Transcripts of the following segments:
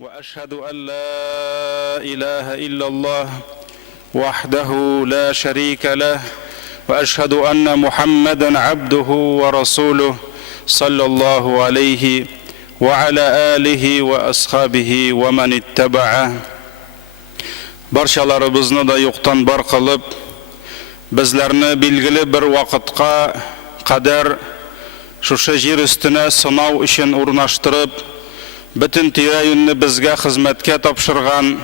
وأشهد أن لا إله إلا الله وحده لا شريك له وأشهد أن محمدا عبده ورسوله صلى الله عليه وعلى آله وأصحابه ومن اتبعه. Barşalarımızны da yoqtan бар qılıb, bizlərni bilgili bir vaqtqa qadar şuşa jir üstüne sınav için urnaştırıb, bütün tiyayünni bizga xizmatga topshirgan,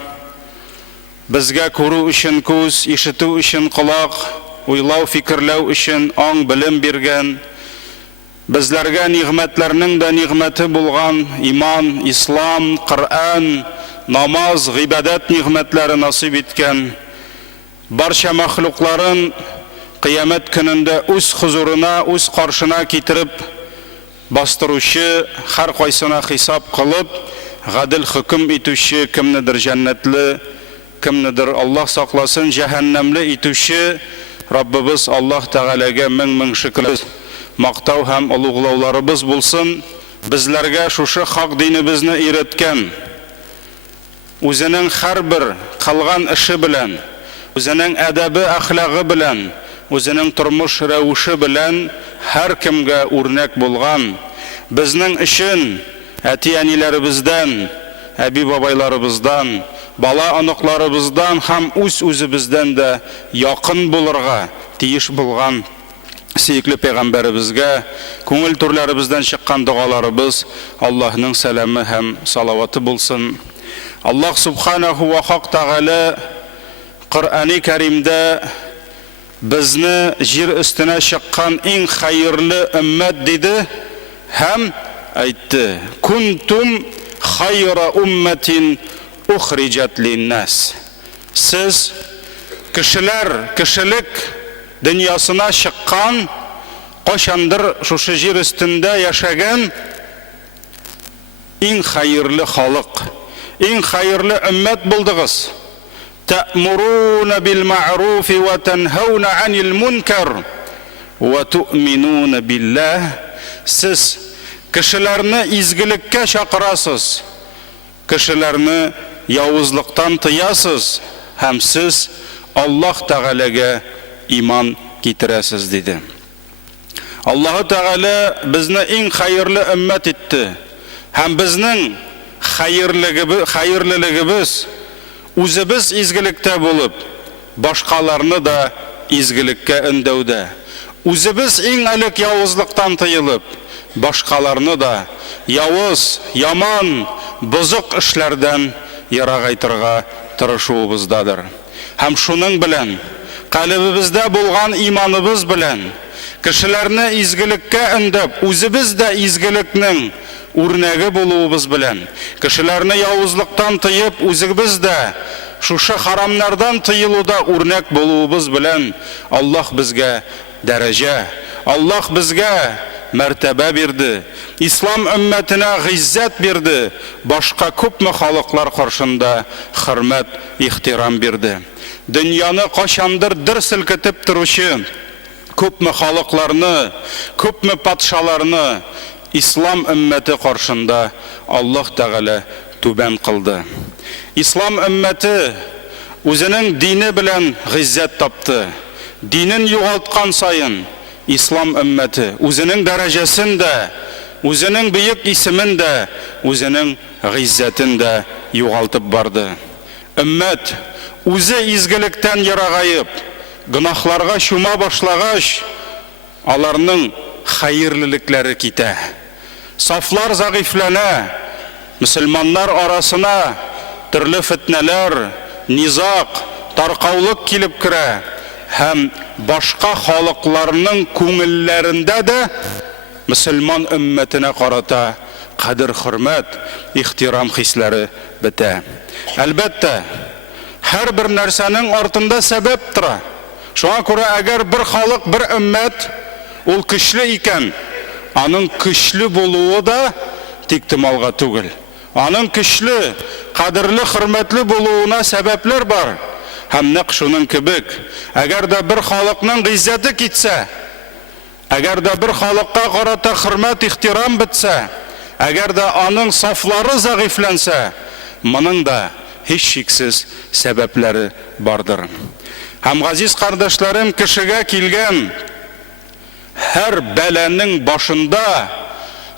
bizga ko'ru için ko'z, eshituv için quloq, o'ylaw fikrlaw için ong bilim bergan, bizlarga ni'matlarning da ni'mati bo'lgan iman, islom, Qur'on, namoz, ibodat ni'matlari nasib etgan, barcha mahluqlarin qiyomat kunida o'z huzuruna, o'z qarshina keltirib bastırışı, har qaysına hisob qilib, adil hukm etuvchi, kimnidir jannatli, kimnidir Allah saqlasin jahannamli etuvchi Rabbimiz Allah Taalaga ming shukr, maqtav ham ulug'lovlarimiz bo'lsin. Bizlarga shusha haq dinimizni o'rgatgan, o'zining har bir qilgan ishi bilan, o'zining adabi, axloqi bilan, o'zining turmush ravishi bilan har kimga o'rnak bo'lgan, bizning ishin ati-anilarimizdan, abi babaylarimizdan, bala anoqlarimizdan ham o'zimizdan da yaqin bo'lirga tiyish bo'lgan suyukli payg'ambarimizga ko'ngil turlarimizdan chiqqan duolarimiz Allohning salami ham salavati bo'lsin. Alloh subhanahu va taala Qur'oni Karimda bizni jir üstüne çıkan en hayırlı ümmet dedi, hem aytdi, kuntum hayra ummetin uhricet linnas. Siz kişilik dünyasına çıkan, qaşandır şu jir üstünde yaşayan en hayırlı halık, en hayırlı ümmet buldunuz. تأمرون بالمعروف وتنهون عن المنكر وتؤمنون بالله. Siz kişilerini izgilikке çağırasız, kişilerini yavuzluktan tıyasız, hem siz Allah Teala'ga iman getiresiz dedi. Allah Teala bizni en hayırlı ümmet etti. Hem bizning hayırlılığımız o'zimiz izgilikda bo'lib, boshqalarni da izgilikka undavda, o'zimiz eng alik yovuzlikdan tiyilib, boshqalarni da yovuz, yomon, buzuq ishlardan yiroqaytirga tirishuvimizdadir. Ham shuning bilan qalbimizda bo'lgan iymonimiz bilan kishilarni izgilikka undab, o'zimiz da izgilikning o'rnagi bo'luvimiz bilan kishilarni yovuzlikdan tiyib, o'zimiz da shusha haromlardan tiyiluda o'rnak bo'luvimiz bilan Alloh bizga daraja, Alloh bizga martaba berdi, islom ummatına izzat berdi, boshqa ko'p xalqlar qarshisida hurmat, ehtirom berdi. Dunyoni qachondir dir silkitib turuvchi ko'p xalqlarni, ko'p podshalarni İslam ümmeti karşında Allah Teala tuban kıldı. İslam ümmeti o'zining dini bilan izzat topdi. Dinin yo'qotgan sayın İslam ümmeti o'zining darajasini, o'zining buyuk ismini, o'zining izzatini de yo'qotib bordi. Ümmet o'zi izgilikdan yiroqayib, gunohlarga shuma boshlagach, alarning hayırlılıkları kite. Saflar zayıflana, Müslümanlar arasına türlü fitneler, nizaq, tarqavlık kilip kire, hem başka halklarının ko'ngillerinde de Müslüman ümmetine qarata qadir, hürmet, ihtiram hisleri bite. Elbette her bir narsaning ortunda sebep tura. Şuna göre eğer bir halk, bir ümmet ol güçlü iken, onun güçlü buluğu da tiktimalga tugul. Onun güçlü, kadirli, hürmetli buluğuna sebepler var. Hem ne şunun kibik. Eğer de bir halkının izzeti gitse, eğer de bir halkka qarata hürmet, ihtiram bitse, eğer de onun safları zayıflansa, моның да һич шиксез сәбәпләре бардыр. Һәм газиз кардәшләрем, кешегә килгән һәр бәланың башында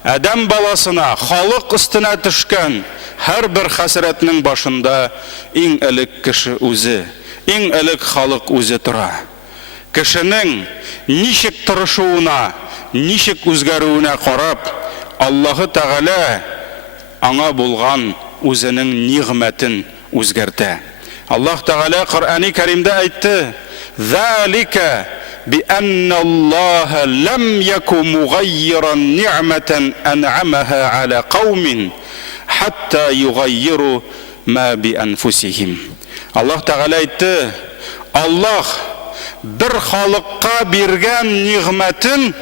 Адам баласына, халык өстенә төшкән һәр бер хәсрәтнең башында иң элек кеше үзе, иң элек халык үзе тора. Кешенең ничек тырышуына, ничек үзгәрүенә карап, Аллаһы Тәгалә аңа булган үзенең нигъмәтен үзгәртә. Аллаһ Тәгалә Коръәни Кәримдә әйтте: "Залика بأن الله لم يكن مغيرا نعمة أنعمها على قوم حتى يغيروا ما بأنفسهم." Allah Teala aytты: Allah bir халыкка биргән нигъмәтен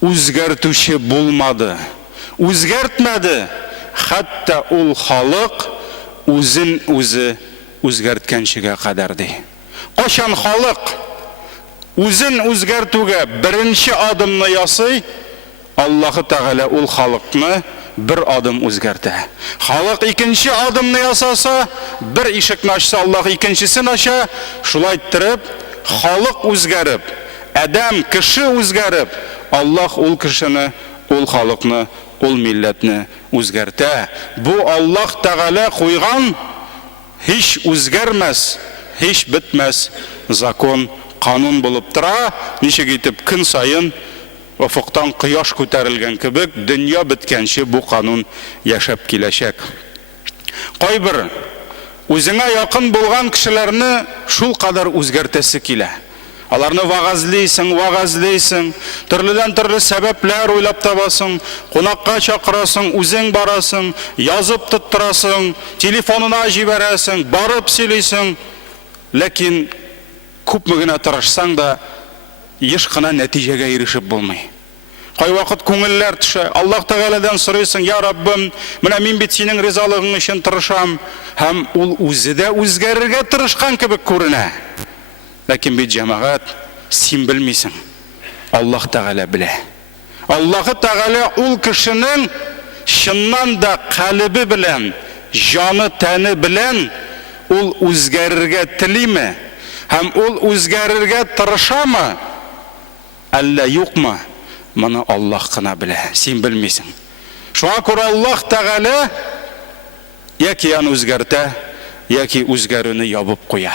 үзгәртүче булмады, үзгәртмәде, хәтта ул халык үзен үзе үзгәрткәнчегә кадәр ди. Кашан халык үзен үзгәртүгә беренче адымны ясый, Аллаһы Тәгалә ул халыкны bir adım үзгәртә. Халык икенче адымны ясаса, bir ишекне ачса, Аллаһ икенчесен ача, шулай иттереп, халык үзгәреп, адам кеше үзгәреп, Аллаһ ул кешене, ул халыкны, ул милләтне үзгәртә. Бу Аллаһ Тәгалә куйган һич үзгәрмәс, һич бетмәс закон, канун булып тора. Ничек итеп көн сайын Офуктан кояш күтәрелгән кебек, дөнья биткәнче бу канун яшәп киләчәк. Кайбер үзеңә якын булган кешеләрне шул кадәр үзгәртәсе килә. Аларны вагазлыйсың, төрледән төрле сәбәпләр уйлап табасың, кунакка чакырасың, үзең барасың, язып тоттырасың, телефонына җибәрәсең, барып сөйлисең, ләкин күпме генә тырышсаң да еш кына нәтиҗәгә ирешеп булмый. Кай вакыт күңелләр төшә, Аллаһ Тәгаләдән сорыйсың: "Я Раббым, менә мин бит синең ризалыгың өчен тырышам", һәм ул үзе дә үзгәрергә тырышкан кебек күренә. Ләкин бит җәмәгать, син белмисең, Аллаһ Тәгалә белә. Аллаһы Тәгалә ул кешенең чыннан да калбы белән, җаны тәне белән ул үзгәрергә телиме, һәм ул үзгәрергә тырышамы, әллә юкмы? Моны Аллаһ кына белә, син белмисең. Шуңа күрә Аллаһ Тәгалә яки аны үзгәртә, яки үзгәрүне ябып куя.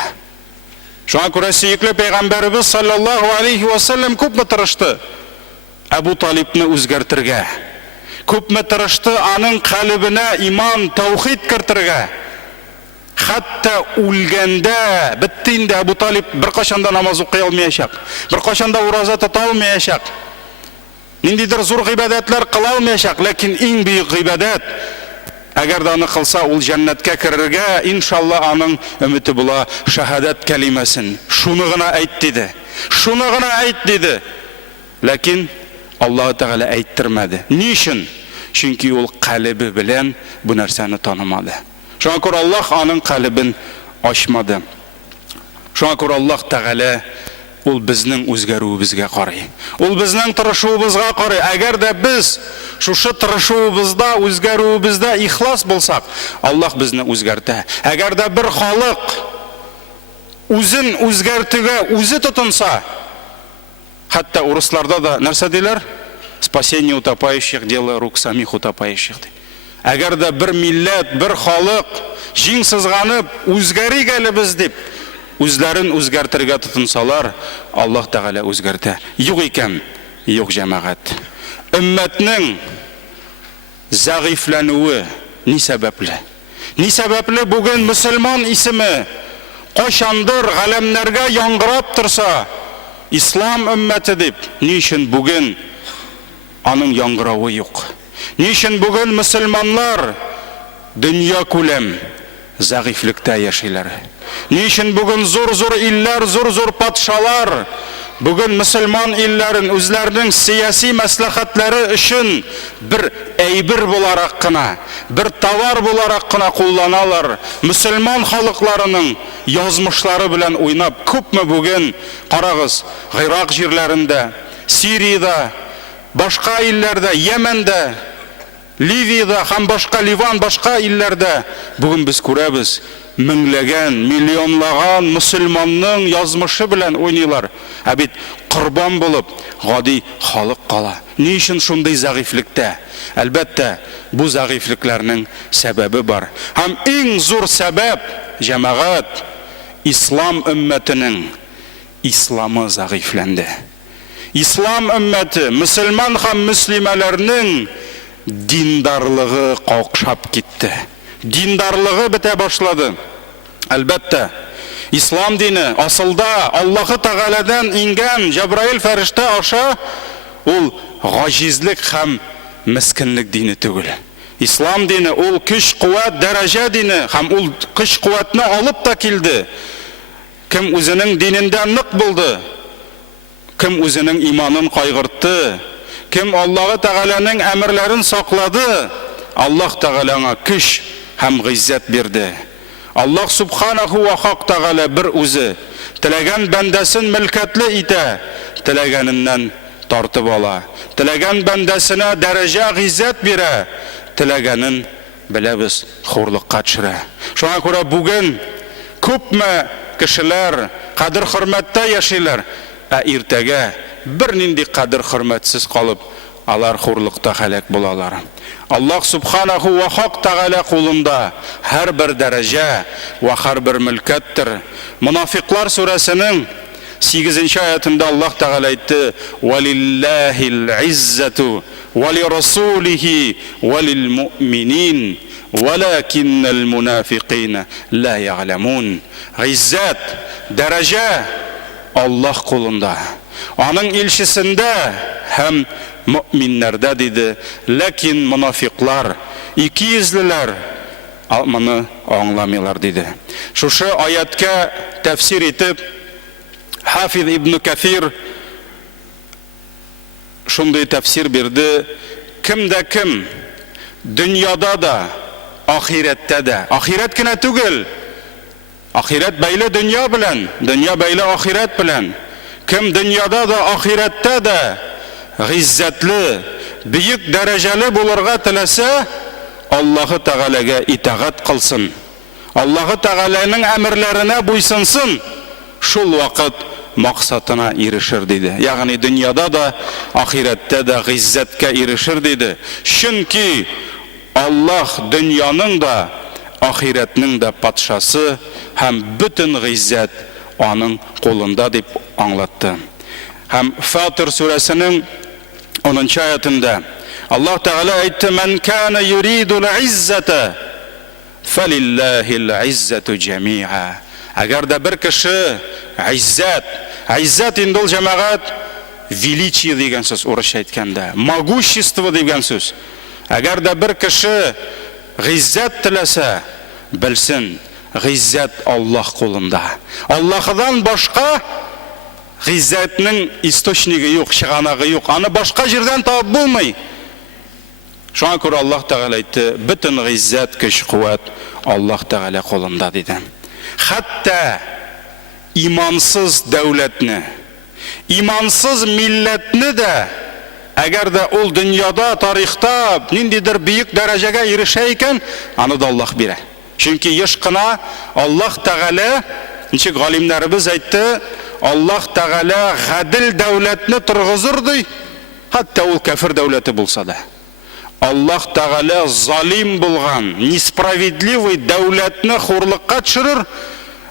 Шуңа күрә сөекле Пәйгамбәрбез саллаллаһу алейхи ва саллям күпме тырышты Әбу Талибны үзгәртергә. Күпме тырышты аның калбына иман, таухид кертергә. Хәтта үлгәндә, битте инде Әбу Талиб беркайчан да намаз укый алмаячак, беркайчан да ураза тота алмаячак, ниндидер зур гыйбадәтләр кыла алмаячак, ләкин иң бөек гыйбадәт, әгәр дә аны кылса, ул җәннәткә керергә, иншалла аның өмете була шаһадат кәлимәсен. Шуны гына әйт диде. Шуны гына әйт диде. Ләкин Аллаһ Тәгалә әйттермәде. Ни өчен? Чөнки ул калбы белән бу нәрсәне танымады. Шуңа күрә Аллаһ аның калбын ачмады. Шуңа күрә Аллаһ Тәгалә ул безнең үзгәрүебезгә карый. Ул безнең тырышуыбызга карый. Әгәр дә без шушы тырышуыбызда, үзгәрүебездә ихлас булсак, Аллаһ безне үзгәртә. Әгәр дә бер халык үзен үзгәртүгә үзе тотынса, хәтта урысларда да нәрсә диләр? Спасение утопающих, дело рук самих утопающих. Әгәр дә бер милләт, бер халык җиңсызганып, үзгәрик әле без дип, үзләрен үзгәртергә тотынсалар, Аллаһ Тәгалә үзгәртә. Юк икән, юк җәмәгать. Өммәтнең зәгыйфләнүе ни сәбәпле? Ни сәбәпле бүген мөселман исеме кашандыр галәмнәргә яңгырап торса, ислам өммәте дип, ни өчен бүген аның яңгыравы юк? Ни өчен бүген мөселманнар дөнья күләм зәгыйфлектә яшиләр? Ни өчен бүген зур-зур илләр, зур-зур патшалар бүген мөселман илләрен үзләренең сияси мәслихәтләре өчен бер әйбер буларак кына, бер товар буларак кына кулланалар? Мөселман халыкларының язмышлары белән уйнап, күпме бүген, карагыз, Гыйрак җирләрендә, Сириядә, башка илләрдә, Йәмәндә, Ливияда һәм башка Ливан, башка илләрдә бүген без күрәбез, меңләгән, миллионлаган мөселманның язмышы белән уйныйлар. Ә бит корбан булып гади халык кала. Ни өчен шундый зәгыйфлектә? Әлбәттә, бу зәгыйфлекләрнең сәбәбе бар. Һәм иң зур сәбәп җәмәгать ислам өммәтенең исламы зәгыйфләнде. Ислам өммәте, мөселман һәм мөслимәләрнең дindарлыгы каукшап китте. Дindарлыгы бетә башлады. Әлбәттә, ислам дине асылда Аллаһы Тәгаләдән ингән Җәбраил фәрештә аша ул гаҗизлек һәм мискинлек дине түгел. Ислам дине ул көч-куәт, дәрәҗә дине һәм ул көч-куәтне алып та килде. Кем үзенең динендә нык булды, кем үзенең иманын кайгыртты, кем Аллаһы Тәгаләнең әмерләрен саклады, Аллаһ Тәгаләңә көч һәм гыйззәт бирде. Аллаһ Субханаху ва Хак Тәгалә бер үзе теләгән бәндәсен мөлкәтле итә, теләгәненнән тартып ала. Теләгән бәндәсенә дәрәҗә, гыйззәт бирә, теләгәнен беләбез хурлыкка төшерә. Шуңа күрә бүген күпме кешеләр кадер-хөрмәттә яшиләр, ә иртәгә бер нинди кадер-хөрмәтсез калып, алар хурлыкта һәлак булалар. Аллаһ Субханаху ва Хак Тәгалә кулында һәр бер дәрәҗә ва һәр бер мөлкәттер. Мунафиклар сүрәсенең 8-нче аятында Аллаһ Тәгалә әйтте: "Валиллаһил иззату ва лирасулихи ва лилмуъминин, валакиннал мунафиқина ла я'ламун." Гыйззат, дәрәҗә Аллаһ кулында. Аның илчесендә һәм мөэминнәрдә диде, ләкин мунафиклар, икейөзлеләр моны аңламыйлар диде. Шушы аятка тәфсир итеп Хафиз ибн Кафир шундый тәфсир бирде: кимдә ким дөньяда да, ахирәттә дә, ахирәт кенә түгел, ахирәт бәйле дөнья белән, дөнья бәйле ахирәт белән, кем дөньяда да, ахирәттә дә гыйззәтле, бөек дәрәҗәле булырга теләсә, Аллаһы Тәгаләгә итагать кылсын, Аллаһы Тәгаләнең әмерләренә буйсынсын, шул вакыт максатына ирешер диде. Ягъни дөньяда да, ахирәттә дә гыйззәткә ирешер диде. Чөнки Аллаһ дөньяның да, ахирәтнең дә патшасы һәм бүтән гыйззәт аның кулында дип аңлатты. Һәм Фатир сүрәсенең 10-нчы аятында Аллаһ Тәгалә әйтте: "Мен кана юридул иззата фалиллахил иззату җамиа." Әгәр дә бер кеше иззат инде ул җәмәгать величие дигән сүз урысча әйткәндә, могущество дигән сүз. Әгәр дә бер кеше гыйззат теләсә, белсен, гыйззат Аллаһ кулында. Аллаһыдан башка гыйззатның источнигы юк, чыганагы юк. Аны башка җирдән табып булмый. Шуңа күрә Аллаһ Тәгалә әйтте: "Бүтән гыйззат, көч-куәт Аллаһ Тәгалә кулында" диде. Хәтта имансыз дәүләтне, имансыз милләтне дә, әгәр дә ул дөньяда, тарихта ниндидер бөек дәрәҗәгә ирешә икән, аны да Аллаһ бирә. Чөнки еш кына Аллаһ Тәгалә, ничек галимнәребез әйтте, Аллаһ Тәгалә гадил дәүләтне торгызыр ди, хәтта ул кафир дәүләте булса да. Аллаһ Тәгалә залим булган, несправедливый дәүләтне хурлыкка төшерер,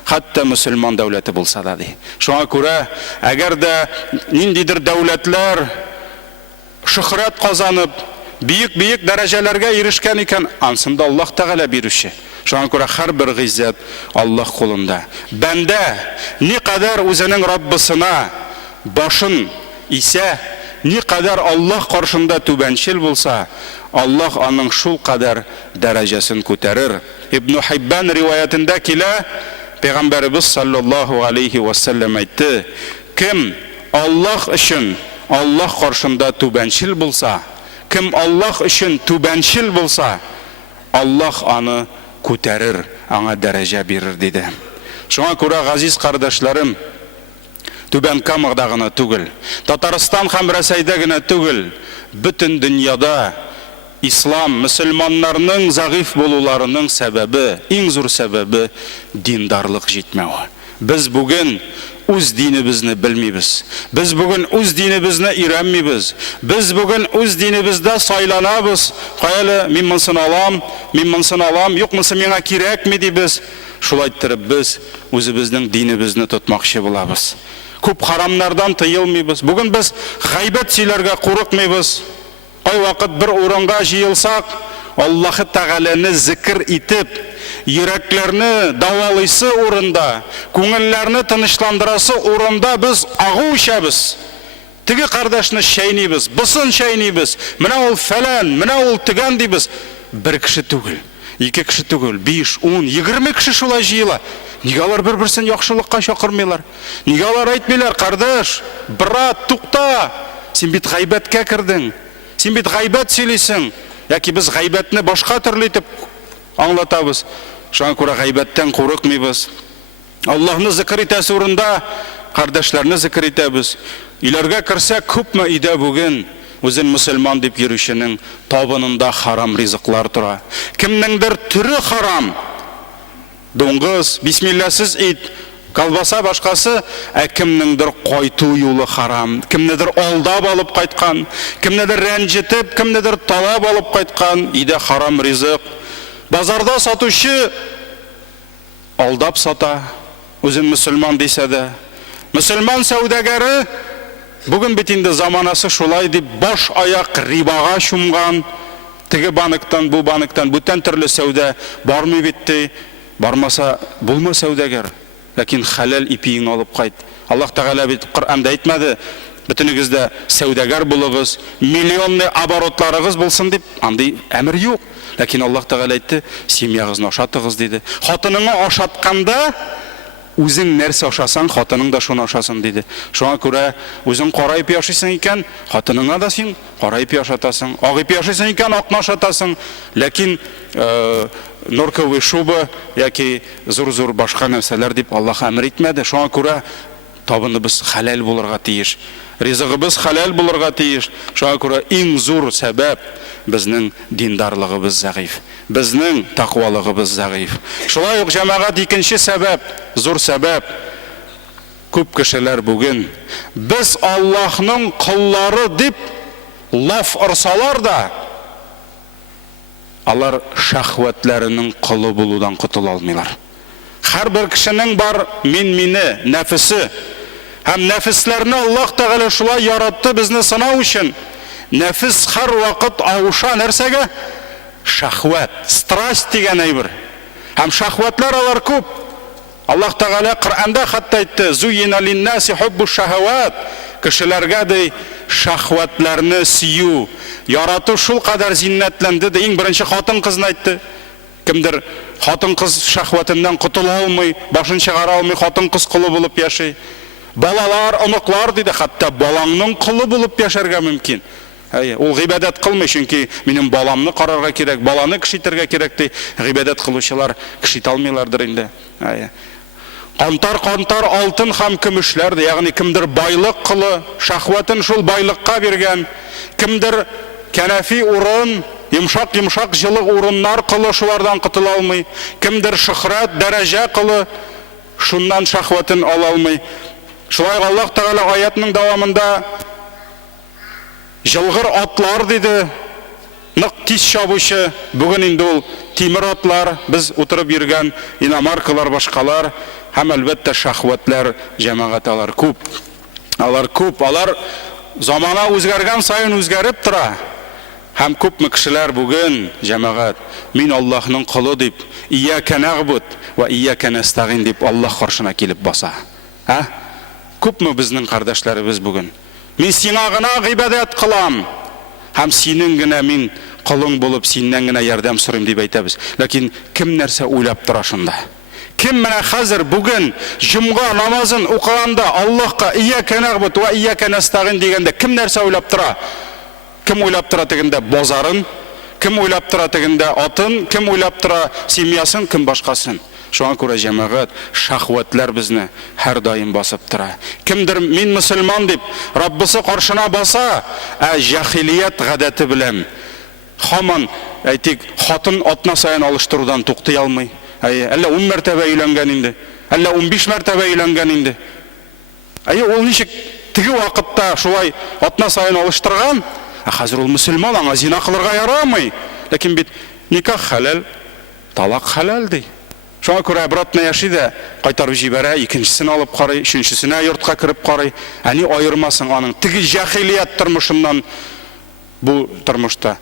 хәтта мөселман дәүләте булса да ди. Шуңа күрә, әгәр дә ниндидер дәүләтләр шөһрәт казанып, бийек дәрәҗәләргә ирешкән икән, ансында Аллаһ Тәгалә бирүче. Шуңа күрә һәр бер гыйззәт Аллаһ кулында. Бәндә никадәр үзенең Раббысына башын исә, никадәр Аллаһ каршында түбәнчел булса, Аллаһ аның шул кадәр дәрәҗәсен күтәрер. Ибн Хиббан риваятында килә, Пәйгамбәрбез саллаллаһу алейхи ва саллям әйтте: "Кем Аллаһ өчен Аллаһ каршында түбәнчел булса, кем Аллаһ өчен түбәнчел булса, Аллаһ аны күтәрер, аңа дәрәҗә бирер" диде. Шуңа күрә, газиз кардәшләрем, Түбән Камада түгел, Татарстан һәм Рәсәйдә генә түгел, бүтән дөньяда ислам, мөселманнарның зәгыйф булуларының сәбәбе, иң зур сәбәбе диндарлык җитмәүе. Без бүген үз динебезне белмибез. Без бүген үз динебезне өйрәнмибез. Без бүген үз динебездә сайланабыз. Каялы, мин монысын алам, юк монысы миңа кирәкми дибез. Шулай итеп без үзебезнең динебезне тотмакчы булабыз. Күп харамнардан тыелмыйбыз. Бүген без гайбәт сөйләргә курыкмыйбыз. Кай вакыт бер урынга җыелсак, Аллаһы Тәгаләне зикр итеп, йөрәкләрне давалыйсы урында, күңелләрне тынычландырасы урында без агу ичәбез. Теге кардәшне шәйнибез, бусын шәйнибез. Менә ул фәлән, менә ул тигән дибез. Бер кеше түгел, ике кеше түгел, 5, 10, 20 кеше шулай җыела. Нигә алар бер-берсен яхшылыкка чакырмыйлар? Нигә алар әйтмиләр: "Кардәш, брат, тукта, син бит гайбәткә кирдең. Син бит гайбәт сөйлисең." Яки без гайбәтне башка төрле итеп аңлатабыз. Шуңа күрә гайбәттән курыкмыйбыз. Аллаһны зикр итәс урында кардәшләрне зикр итәбез. Иләргә керсәк, күпме өйдә бүген үзен мөселман дип йөрүченең табынында харам ризыклар тора. Кемнеңдер түрі харам. Дуңгыз, бисмилласыз ит, колбаса башкасы, кемнеңдер кайту юлы харам. Кемнедер алдап алып кайткан, кемнедер рәнҗетеп, кемнедер талап алып кайткан, өйдә харам ризык. Базарда сатучы алдап сата, үзен мөселман дисә дә. Мөселман сәүдәгәре бүген бит инде заманасы шулай дип баш аяк рибага чумган. Теге банктан, бу банктан, бүтән төрле сәүдә бармый битте. Бармаса булма сәүдәгәр. Ләкин халал ипиң алып кайт. Аллаһ Тәгалә бит Коръәндә әйтмәде: "Бөтенегездә сәүдәгәр булыгыз, миллионлы оборотларыгыз булсын" дип. Андый әмер юк. Ләкин Аллаһ Тәгалә әйтте: "Семьягызны ашатыгыз" диде. Хатыныңа ашатканда үзең нәрсә ашасаң, хатының да шуны ашасын диде. Шуңа күрә үзең кара ипи ашыйсың икән, хатыныңа да син кара ипи ашатасың. Ак ипи ашыйсың икән, акны ашатасың. Ләкин норковый шуба яки зур-зур башка нәрсәләр дип Аллаһ әмер итмәде. Шуңа күрә табыныбыз халал булырга тиеш. Ризыгыбыз халал булырга тиеш. Шуңа күрә иң зур сәбәп безнең диндарлыгыбыз зәгыйф. Безнең тақвалыгыбыз зәгыйф. Шулай ук җәмәгать икенче сәбәп, зур сәбәп. Күп кешеләр бүген без Аллаһның куллары дип лаф ырсалар да, алар шахватларының кулы булудан кутыла алмыйлар. Һәрбер кешенең бар мине, нәфесе. Һәм нәфесләрне Аллаһ Тәгалә шулай яратты безне сынау өчен. Нәфес һәр вакыт ауша нәрсәгә? Шахват, страсть дигән әйбер. Һәм шахватлар алар күп. Аллаһ Тәгалә Коръәндә хәтта әйтте: "Зуйина лин-наси хуббу шахават." Кешеләргә дә шахватларны сөю, ярату шул кадәр зиннәтләнде дә. Иң беренче хатын-кызны әйтте. Кемдер хатын-кыз шахватыннан кутыла алмый, башын чыгара алмый, хатын-кыз кулы булып яши. Балалар, оныклар диде, хәтта балаңның кулы булып яшәргә мөмкин. Ул гыйбадат кылмый, чөнки минем баламны карарга кирәк, баланы кишитергә кирәк ди. Гыйбадат кылучылар кишит алмыйлардыр инде. Кантар алтын һәм көмешләр, ягъни кемдер байлык кылы, шахватын шул байлыкка биргән, кемдер кәнәфи урын, йомшак җылы урыннар кылы шулардан кытыла алмый, кемдер шөһрәт, дәрәҗә кылы, шуннан шахватын ала алмый. Шулай Аллаһ Тәгалә аятның дәвамында җылгыр атлар диде, нык тиз чабучы. Бүген инде ул тимер атлар, без утырып йөргән иномаркалар, башкалар, һәм әлбәттә шахватлар, җәмәгать алар күп. Алар замана үзгәргән сайын үзгәреп тора. Һәм күпме кешеләр бүген җәмәгать мин Аллаһның кулы дип, ияка нагъбуд ва ияка настагин дип Аллаһ каршына килеп баса. Күпме безнең кардәшләребез бүген мин сиңа гына гыйбадат кылам, һәм синең генә мин кулың булып синнән генә ярдәм сорыйм дип әйтәбез. Ләкин кем нәрсә уйлап тора шунда? Кем менә хәзер бүген җомга намазын укыганда Аллаһка ияка нагъбуд ва ияка настагин дигәндә кем нәрсә уйлап тора? Кем уйлап тора тегендә базарын? Кем уйлап тора тегендә атын? Кем уйлап тора семьясын? Кем башкасын? Шуңа күрә җәмәгать шахватлар безне һәр даим басып тора. Кемдер мин мөселман дип Раббысы каршына баса, җахилият гадәте белән Хаман әйтик, хатын атна сайын алыштырудан туктый алмый. Әллә 10 мәртәбә өйләнгән инде, әллә 15 мәртәбә өйләнгән инде. Ул ничек теге вакытта шулай атна сайын алыштырган? Хәзер ул мөселман, аңа зина кылырга ярамый. Ләкин бит никах халал, талак халал ди. Шуңа күрә братны яши дә кайтарып җибәрә, икенчесен алып карый, өченчесенә йортка кирип карый. Әни аермасын аның теге җахилият тормышыннан бу тормышта.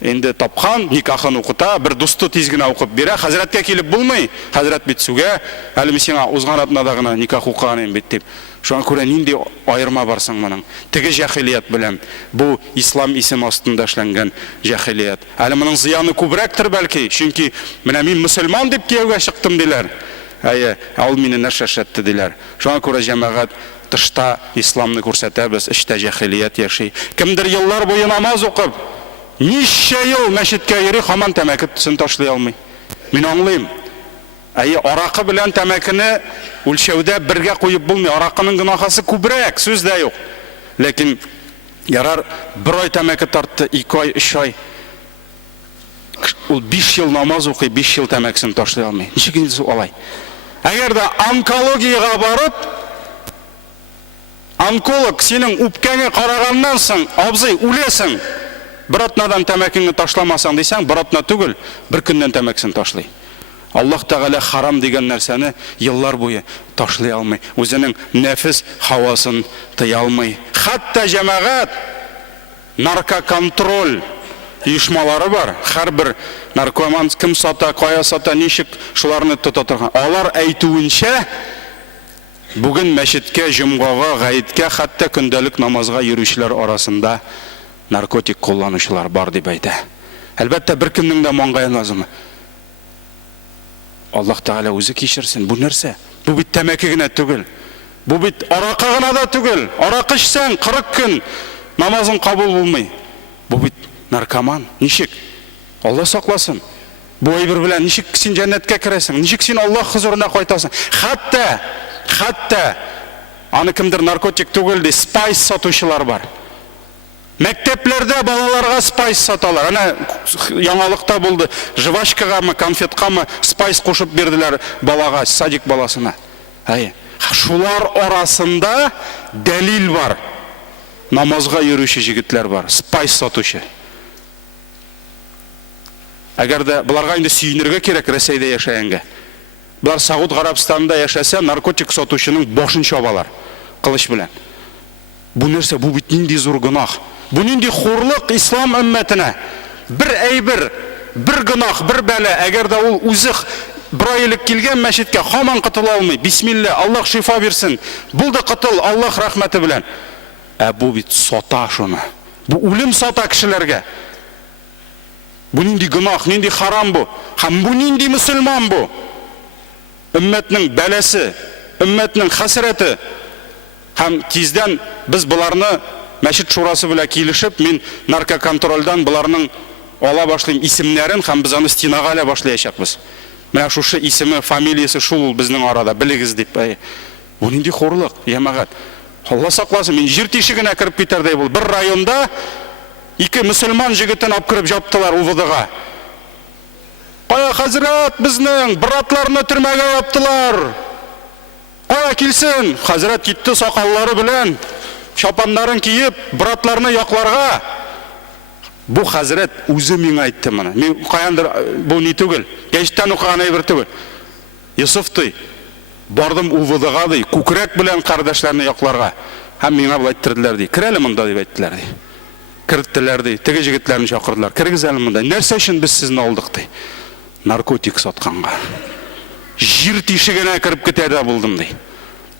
Инде тапкан, никахын укыта, бер дусты тиз генә укып бирә, хәзрәткә килеп булмый. Хәзрәт бит сүгә, әле мин сиңа узган атнада гына никах укыган бит дип. Шуңа күрә нинди аерма барсың моның? Теге җахилият белән бу ислам исем астында эшләнгән җахилият. Әле моның зыяны күбрәктер бәлки, чөнки менә мин мөселман дип кияүгә чыктым диләр. Ул мине нәрсәшәтте диләр. Шуңа күрә җәмәгать тышта исламны күрсәтәбез, эчтә җахилият яши. Кемдер еллар буе намаз укып, ничә ел мәчеткә йөри, һаман тәмәке төсен ташлый алмый. Мин аңлыйм. Аракы белән тәмәкене үлчәүдә бергә куеп булмый. Аракының гынахасы күбрәк, сүз дә юк. Ләкин ярар бер ай тәмәке тартты, 2 ай, 3 ай. Ул 5 ел намаз укый, 5 ел тәмәкесен ташлый алмый. Ничек инде алай? Әгәр дә онкологиягә барып, онколог синең үпкәңә караганнан соң, абзый, үләсең. Бер атнадан тәмәкеңне ташламасаң дисәң, бер атна түгел, бер көннән тәмәкесен ташлый. Аллаһ Тәгалә харам дигән нәрсәне еллар буе ташлый алмый. Үзенең нәфис хавасын тыя алмый. Хәтта җәмәгать наркоконтроль оешмалары бар. Һәрбер наркоман кем сата, кая сата, ничек шуларны тота торган. Алар әйтүенчә, бүген мәчеткә, җомгага, гаеткә, хәтта көндәлек намазга йөрүчеләр арасында наркотик кулланучылар бар дип әйтә. Әлбәттә бер кемнең дә маңгаен лазымы. Аллаһ Тәгалә үзе кичерсен. Бу нәрсә? Бу бит тәмәке генә түгел. Бу бит аракы гына да түгел. Аракы эчсәң 40 көн намазың кабул булмый. Бу бит наркоман. Ничек? Алла сакласын. Бу әйбер белән ничек син җәннәткә керәсең? Ничек син Аллаһ хузурына кайтасың? Хәтта аны кемдер наркотик түгел ди, спайс сатучылар бар. Мәктәпләрдә балаларга спайс саталар. Ана яңалыкта булды. Жвачкагамы, конфеткамы спайс кушып бирделәр балага, садик баласына. Шулар арасында дәлил бар. Намазга йөрүче җегетләр бар, спайс сатучы. Әгәр дә буларга инде сөйнергә кирәк Рәсәйдә яшәгәнгә. Булар Сауд Гарабстанында яшәсә, наркотик сатучының башын чабалар кылыч белән. Бу нәрсә? Бу бит нинди зур гынах. Бу нинди хурлык ислам өммәтенә. Бер әйбер, бер гынах, бер бәла, әгәр дә ул үзе бер айлык килгән мәчеткә һаман кытыла алмый. Бисмилла, Аллаһ шифа бирсен. Булды кытыл, Аллаһ рәхмәте белән. Бу бит сата шуны. Бу үлем сата кешеләргә. Бу нинди гынах, нинди харам бу. Һәм бу нинди мөселман бу. Өммәтнең бәләсе, өммәтнең хәсрәте. Һәм тиздән без буларны мәчет шурасы белән килешеп, мин наркоконтрольдан буларның ала башлыйм исемнәрен, һәм без аны стенага ала башлаячакбыз. Менә шушы исеме, фамилиясе шул безнең арада, билегез дип. Бу нинди хурлык, җәмәгать. Алла сакласын, мин җир тишегенә кирип китәрдәй бул. Бер районда 2 мөселман җегетен алып кирип җаптылар УВДга. Кая хәзрәт, безнең братларны төрмәгә яптылар. Кая килсен? Хәзрәт китте сакаллары белән, шапаннарын киеп, братларны якларга. Бу хәзрәт үзе миңа әйтте моны. Мин каяндыр бу ни түгел. Гәҗиттән укыган әйбер түгел. Йосыф ди, бардым УВДга ди, күкрәк белән кардәшләрне якларга. Һәм миңа бу әйттерделәр ди. Кирәле монда дип әйттеләр ди. Кирттеләр ди. Теге җегетләрне чакырдылар. Киргез әле монда. Нәрсә өчен без сезне алдык ди? Наркотик сатканга. Җир тишегенә кирип китәрдә булдым ди.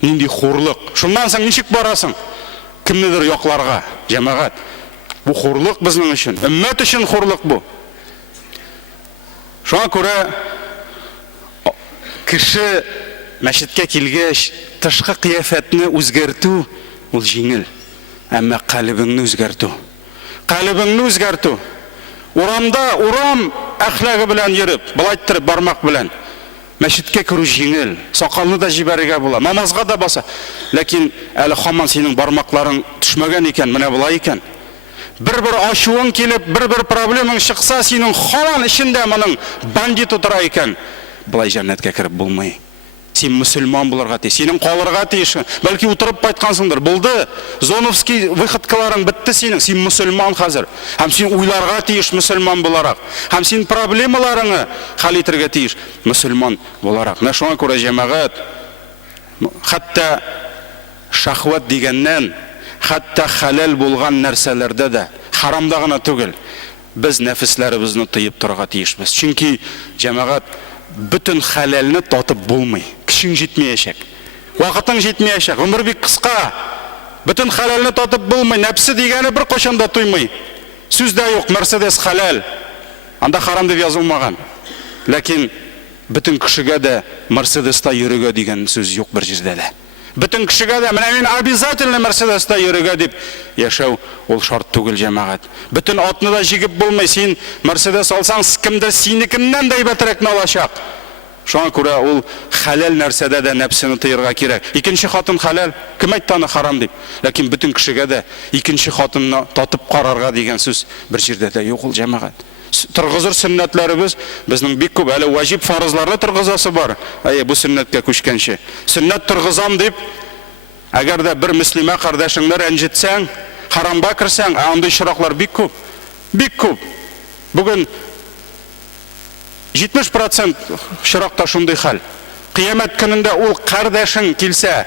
Нинди хурлык. Шуннан соң ничек барасың? Кемнедер якларга, җәмәгать. Бу хурлык безнең өчен, өммәт өчен хурлык бу. Шуңа күрә кеше мәчеткә килгәч, тышкы кыяфәтне үзгәртү ул җиңел. Әмма калбыңны үзгәртү. Калбыңны үзгәртү. Урамда, урам әхлагы белән йөреп, былай торып бармак белән мәчеткә керү җиңел. Сакалны да җибәрергә була, намазга да баса. Ләкин әле һаман синең бармакларың төшмәгән икән, менә булай икән. бір ашуың келіп, бір проблемаң шықса, сенің халан ішінде мұның бандит отыра екен. Бұлай жәннәтке кіріп болмай. Сен мұсылман бұларға тиіс, сенің қоларға тиіс. Бәлки отырып қайтқансыңдар. Болды, зоновский выходкаларың бітті сенің. Сен мұсылман қазір. Хам сен ойларға тиіс мұсылман боларақ. Хам сен проблемаларыңы хал етірге тиіс мұсылман боларақ. Шуңа көрә жәмәғат, хатта шахват дегеннен, хатта халал болған нәрселерде де, харамда ғана түгел, біз нәфісләрібізні тыйып тұрға тиішбіз. Чөнки жәмәғат бүтін халалны татып болмай. Кішің жетмейешек. Уақытың жетмейешек. Өмір бек қысқа. Бүтін халалны татып болмай. Нәпсі дегені бір қошанда тоймай. Сөзде жоқ, Мерседес халал. Анда харам деп жазылмаған. Ләкин бүтін кішіге де Мерседеста йөріге деген сөз жоқ бір жерде де. Бүтін кішіге де, міне мен обязательно Мерседеста йөріге деп яшау ол шарт түгел жәмәғат. Бүтін атны да жегіп болмай, сен Мерседес алсаң, кімді сенікіннен де бәтірекін алашақ. Шуңа көрә ол халал нәрседе де нәпсіні тыйырға керек. Икенші хатын халал, кім айтты аны харам деп. Ләкин бүтін кішіге де икенші хатынны татып қарарға деген сөз бір жерде де жоқ ол жәмәғат. Тұрғызыр сүннәтләрібіз біздің бек көп, әлі важип фарызларны тұрғызасы бар. Бұл сүннәтке көшкенше. Сүннәт тұрғызам деп, әгер де бір мүслима қардашыңды рәнжітсәң, харамға кірсәң, андай шырақлар бек көп. Бек көп. Бүгін 70% шырақта шундай хал. Қиямет күнінде ол қардашың келсе,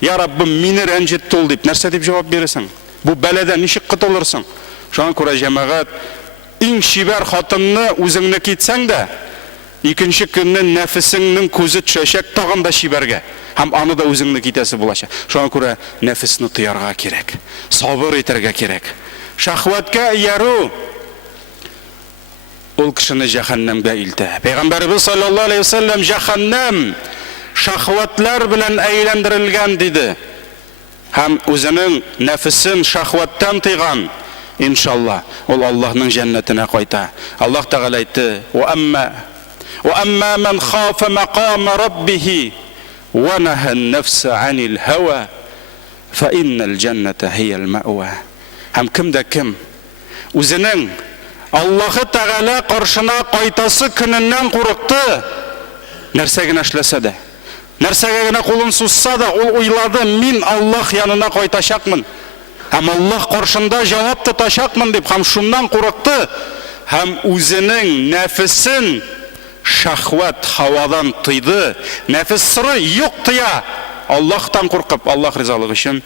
я Раббым, мені рәнжітті ол деп, нәрсе деп жауап бересің. Бұл бәледен нешік құтылырсың. Шуңа көрә жәмәғат, ең шибар хатынны өзіңні кетсәң де, екінші күннен нәфісіңнің көзі түшәшек тағында шибарға. Хам аны да өзіңні кетесі болаша. Шуңа көрә нәфісіні тыярға керек. Сабыр етергә керек. Шахватқа ияру ол кішіні жаханнамға илті. Пейғамбарыбыз саллаллаху алейхи ва саллям жаханнам шахватлар білән әйләндірілген дейді. Хам өзінің нәфісін шахваттан тыйған. İnşallah ol Allah'ın cennetine koyta. Allah Teala aytdı: "Ve amma men khafa maqama rabbih ve nahan nefse anil hawa fa innal cennete hiyel ma'wa." Hem kimde kim özünün Allah'ı Teala karşına koytası gününden korktu. Nersegine işlese de, nersegine kolun sussa da ol oyladı, min Allah yanına koytaşakmın. Hem Allah karşında cevap tutacakmın deyip, hem şundan korktu, hem özünün nefisini şahvat havadan tıydı, nefis sırrı yok tıya. Allah'tan korkup, Allah rızalığı için,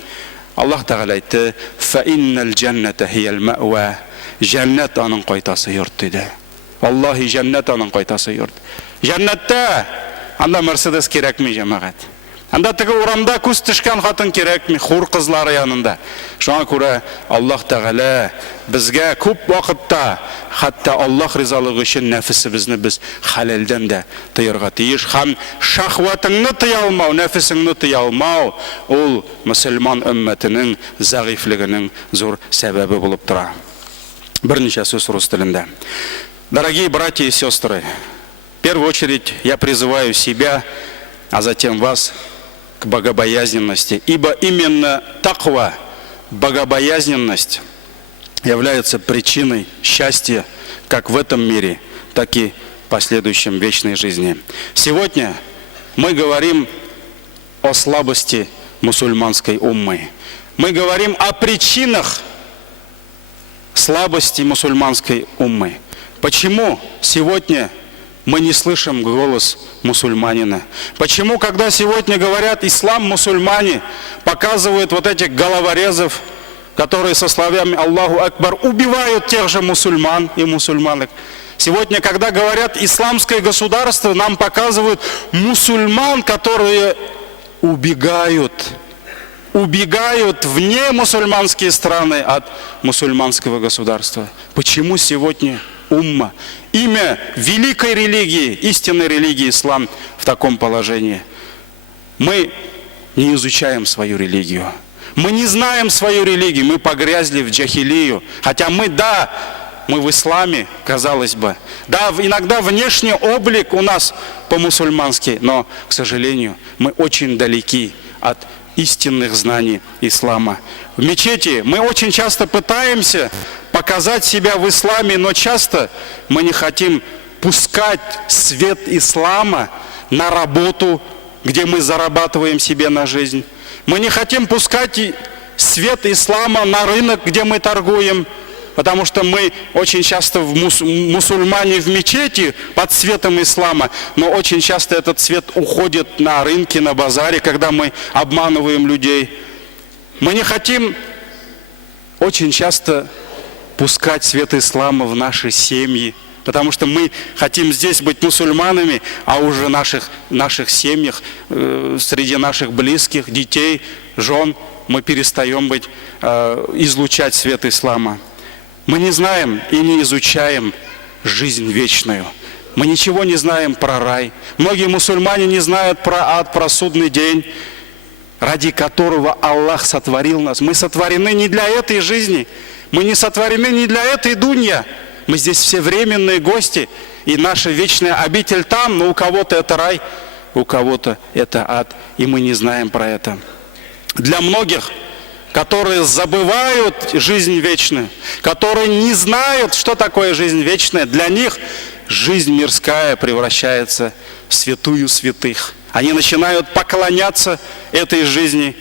Allah Teala aytdı: "Fe innel cennete hiyel ma'wa." Cennet anın koytası yurt dedi. Vallahi cennet anın koytası yurt. Cennette anda Mercedes gerek mi cemaat? Анда тігі орамда көз түшкен қатын керек ме, хур қызлары янында. Шуңа көрә Аллах Тәғәлә бізге көп вақытта, хатта Аллах ризалығы үшін нәфісімізді біз халалдан да тыйырға тиіш. Хам шахватыңны тыя алмау, нәфісіңні тыя алмау, ол мұсылман үмметінің зағифлігінің зор сәбәбі болып тұра. Бірнеше сөз рус тілінде. Дорогие братья и сестры, в первую очередь я призываю себя, а затем вас к богобоязненности, ибо именно таква, богобоязненность является причиной счастья как в этом мире, так и в последующем вечной жизни. Сегодня мы говорим о слабости мусульманской уммы. Мы говорим о причинах слабости мусульманской уммы. Почему сегодня мы не слышим голос мусульманина? Почему, когда сегодня говорят ислам, мусульмане показывают вот этих головорезов, которые со словами Аллаху Акбар убивают тех же мусульман и мусульманок? Сегодня, когда говорят исламское государство, нам показывают мусульман, которые убегают вне мусульманские страны от мусульманского государства. Почему сегодня умма, имя великой религии, истинной религии ислам в таком положении? Мы не изучаем свою религию. Мы не знаем свою религию, мы погрязли в джахилию. Хотя мы в исламе, казалось бы. Да, иногда внешний облик у нас по-мусульмански, но, к сожалению, мы очень далеки от истинных знаний ислама. В мечети мы очень часто пытаемся показать себя в исламе, но часто мы не хотим пускать свет ислама на работу, где мы зарабатываем себе на жизнь. Мы не хотим пускать свет ислама на рынок, где мы торгуем, потому что мы очень часто мусульмане в мечети под светом ислама, но очень часто этот свет уходит на рынке, на базаре, когда мы обманываем людей. Мы не хотим очень часто пускать свет ислама в наши семьи, потому что мы хотим здесь быть мусульманами, а уже в наших семьях, среди наших близких, детей, жен, мы перестаем излучать свет ислама. Мы не знаем и не изучаем жизнь вечную. Мы ничего не знаем про рай. Многие мусульмане не знают про ад, про судный день, ради которого Аллах сотворил нас. Мы сотворены не для этой жизни. Мы не сотворены не для этой дунья. Мы здесь все временные гости, и наша вечная обитель там, но у кого-то это рай, у кого-то это ад, и мы не знаем про это. Для многих, которые забывают жизнь вечную, которые не знают, что такое жизнь вечная, для них жизнь мирская превращается в святую святых. Они начинают поклоняться этой жизни,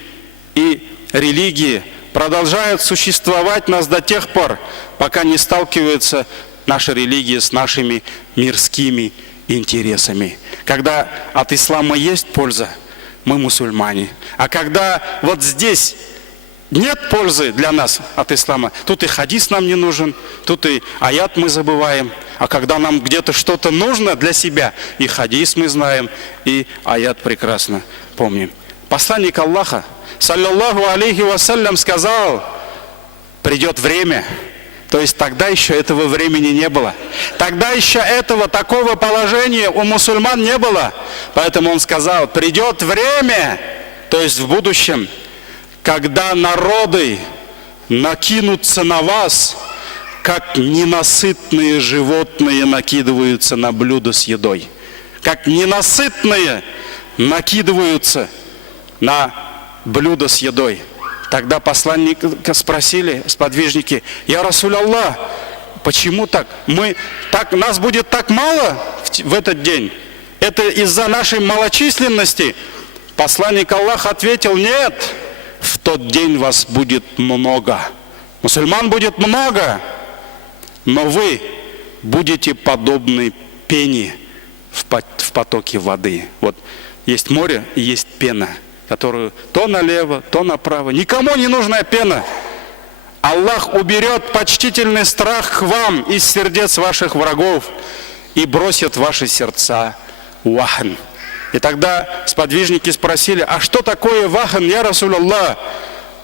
и религии продолжают существовать нас до тех пор, пока не сталкивается наша религия с нашими мирскими интересами. Когда от ислама есть польза, мы мусульмане. А когда вот здесь нет пользы для нас от ислама, тут и хадис нам не нужен, тут и аят мы забываем. А когда нам где-то что-то нужно для себя, и хадис мы знаем, и аят прекрасно помним. Посланник Аллаха, саллаллаху алейхи вассалям, сказал: придет время, то есть тогда еще этого времени не было. Тогда еще такого положения у мусульман не было. Поэтому он сказал: придет время, то есть в будущем, когда народы накинутся на вас, как ненасытные животные накидываются на блюдо с едой. Как ненасытные накидываются на блюдо с едой. Тогда посланника спросили сподвижники: «Я Расуль Аллах, почему так? Нас будет так мало в этот день? Это из-за нашей малочисленности?» Посланник Аллаха ответил: «Нет, в тот день вас будет много. Мусульман будет много, но вы будете подобны пене в потоке воды». Вот есть море и есть пена, которую то налево, то направо. Никому не нужна пена. Аллах уберет почтительный страх к вам из сердец ваших врагов и бросит в ваши сердца вахан. И тогда сподвижники спросили: «А что такое вахан, я Расуль Аллах?»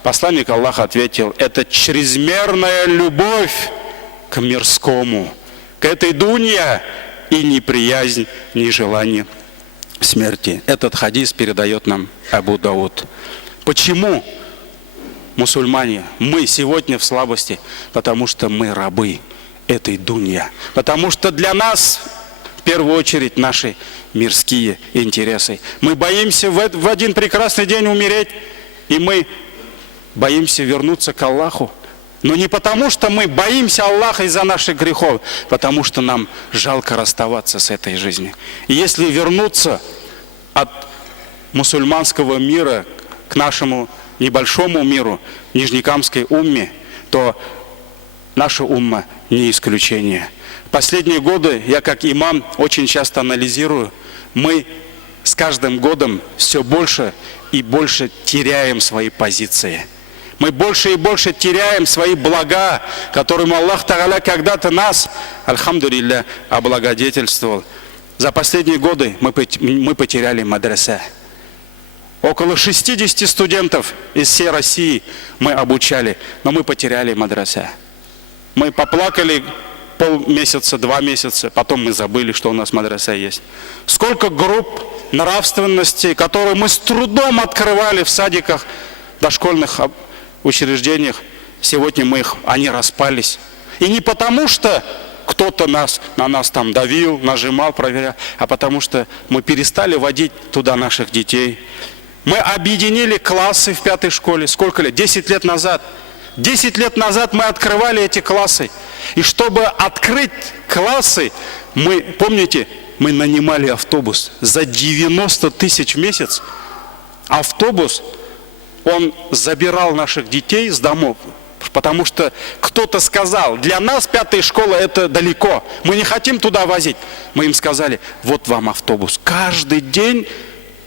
Посланник Аллаха ответил: «Это чрезмерная любовь к мирскому, к этой дунье, и неприязнь, ни желание смерти». Этот хадис передает нам Абу Дауд. Почему мусульмане, мы сегодня в слабости? Потому что мы рабы этой дунья. Потому что для нас в первую очередь наши мирские интересы. Мы боимся в один прекрасный день умереть, и мы боимся вернуться к Аллаху. Но не потому, что мы боимся Аллаха из-за наших грехов, потому что нам жалко расставаться с этой жизнью. И если вернуться от мусульманского мира к нашему небольшому миру, Нижнекамской умме, то наша умма не исключение. В последние годы я как имам очень часто анализирую, мы с каждым годом все больше и больше теряем свои позиции. Мы больше и больше теряем свои блага, которыми Аллах Тааля когда-то нас, альхамдулилля, облагодетельствовал. За последние годы мы потеряли мадресе. Около 60 студентов из всей России мы обучали, но мы потеряли мадресе. Мы поплакали полмесяца, 2 месяца, потом мы забыли, что у нас мадресе есть. Сколько групп нравственности, которые мы с трудом открывали в садиках, дошкольных учреждениях, сегодня они распались. И не потому, что кто-то на нас там давил, нажимал, проверял, а потому что мы перестали водить туда наших детей. Мы объединили классы в 5-й школе. Сколько лет? 10 лет назад. 10 лет назад мы открывали эти классы. И чтобы открыть классы, мы, помните, мы нанимали автобус за 90 тысяч в месяц. Автобус, он забирал наших детей с домов. Потому что кто-то сказал, для нас 5-я школа это далеко. Мы не хотим туда возить. Мы им сказали, вот вам автобус. Каждый день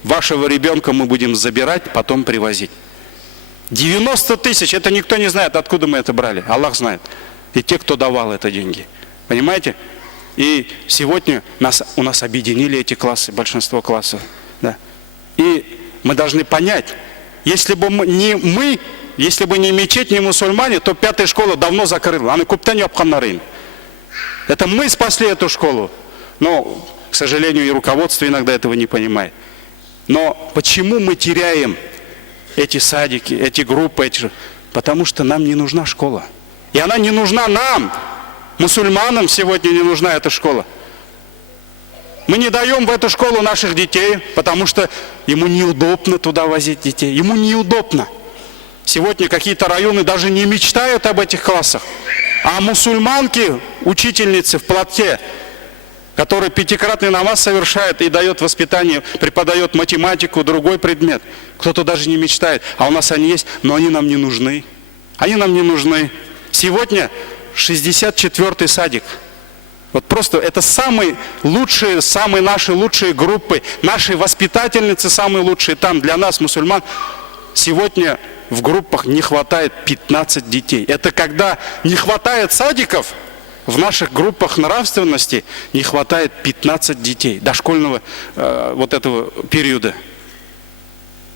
вашего ребенка мы будем забирать, потом привозить. 90 тысяч, это никто не знает, откуда мы это брали. Аллах знает. И те, кто давал это деньги. Понимаете? И сегодня у нас объединили эти классы, большинство классов. Да. И мы должны понять, если бы если бы не мечеть, не мусульмане, то 5-я школа давно закрыла. Это мы спасли эту школу. Но, к сожалению, и руководство иногда этого не понимает. Но почему мы теряем эти садики, эти группы? Потому что нам не нужна школа. И она не нужна нам. Мусульманам сегодня не нужна эта школа. Мы не даем в эту школу наших детей, потому что ему неудобно туда возить детей. Ему неудобно. Сегодня какие-то районы даже не мечтают об этих классах. А мусульманки, учительницы в платке, которые 5-кратный намаз совершает и дает воспитание, преподает математику, другой предмет. Кто-то даже не мечтает. А у нас они есть, но они нам не нужны. Они нам не нужны. Сегодня 64-й садик. Вот просто это самые лучшие, самые наши лучшие группы. Наши воспитательницы самые лучшие там для нас, мусульман. Сегодня в группах не хватает 15 детей. Это когда не хватает садиков, в наших группах нравственности не хватает 15 детей дошкольного вот этого периода.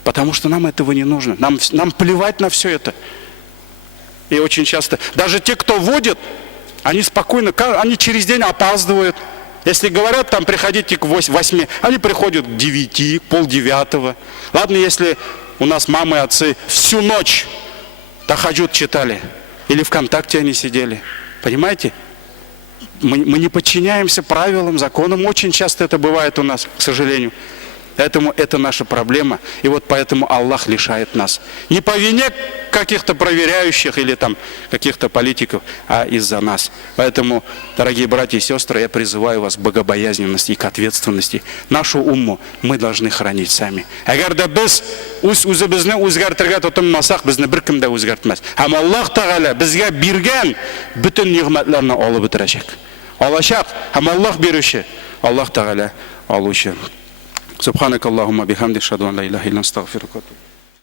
Потому что нам этого не нужно. Нам плевать на все это. И очень часто, даже те, кто водит, они спокойно, они через день опаздывают. Если говорят, там приходите к 8, они приходят к 9, к 8:30. Ладно, если у нас мамы и отцы всю ночь тахаджуд читали, или ВКонтакте они сидели. Понимаете? Мы не подчиняемся правилам, законам. Очень часто это бывает у нас, к сожалению. Поэтому это наша проблема. И вот поэтому Аллах лишает нас. Не по вине каких-то проверяющих или там каких-то политиков, а из-за нас. Поэтому, дорогие братья и сестры, я призываю вас к богобоязненности и к ответственности. Нашу умму мы должны хранить сами. Эгерде біз өзімізді өзгертуге тотынмасақ, бізді бір кім де өзгертмес. Һәм Аллах Тағала бізге берген бүтін неғметлерді алып бітірəcek. Алашақ, һәм Аллах беруші, Аллах Тағала алушы. Субханак Аллахумма бихамдик, шаду ан ла илаха илля анта, астағфирука ва атубу илейк.